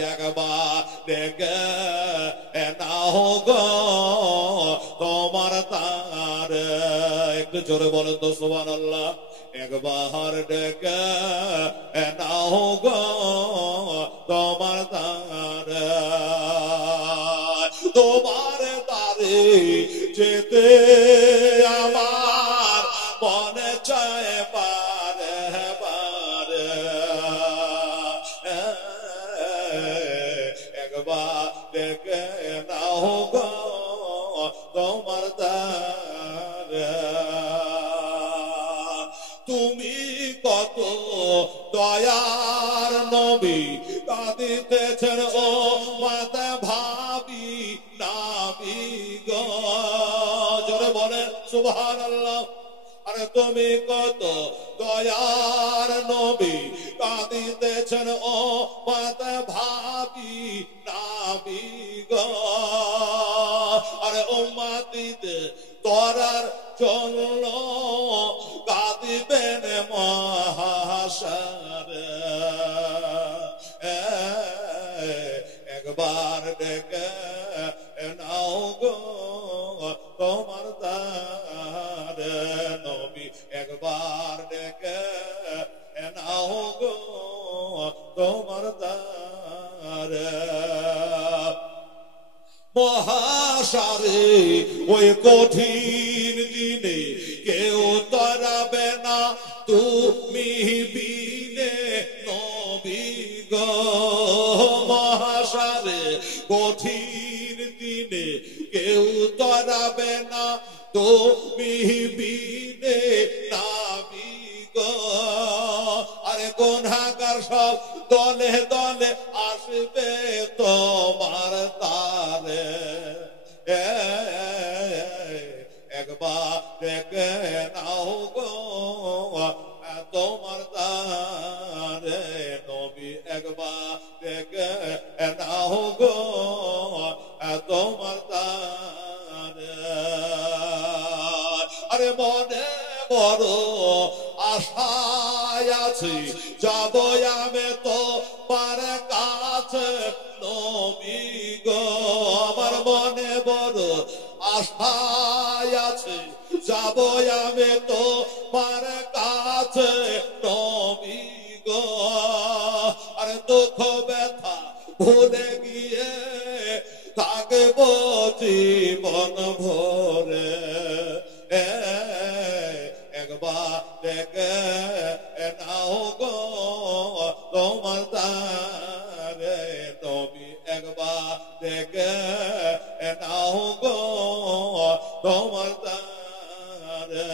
একবার ডেকে নাও গো তোমার তার। একটু জোরে বলেন তো সুবহানাল্লাহ। একবার ডেকে নাও গো তোমার তার। তোমার তারে যেতে আমার মনে চায় পারে পারে। একবার ডেকে নাও গো তোমার দ্বার। তুমি কত দয়ার নবী কাঁদিতেছেন ও মাতা ভাবি নাবি গো। জোরে বলেন সুবহানাল্লাহ। আরে তুমি কত দয়ার নবী কাঁদিতেছেন ও মাতা ভাবি নাবি গো। আরে উম্মতিদের তরার জন্য কাঁদিবেন মহাশারে। একবার ডেকে নাও গো তোমার দ্বার নবী। একবার ডেকে নাও গো তোমার দ্বার। মহাশারে ওই কঠিন দিনে কেউ তরাবে না তুমি বিনে নবী গো। মহাশারে কঠিন দিনে কেউ তরাবে না তুমি বিনে নবী গো। আরে গুনাহগার সব দলে দলে আসবে তোমার তারে। একবার ডেকে নাও গো তোমার তারে নবী। একবার ডেকে নাও গো তোমার তারে। আরে মনে বড় আশায় আছি যাব আমি তোমার কাছে নবী গো। আমার মনে বড় আশায় আছে যাব আমি তোমার কাছে নবী গো। আর দুঃখ ব্যথা ভুলে গিয়ে থাকব জীবন ভরে। একবার ডেকে নাও গো তোমার তারে নবী। একবার ডেকে নাও গো তোমার তারে।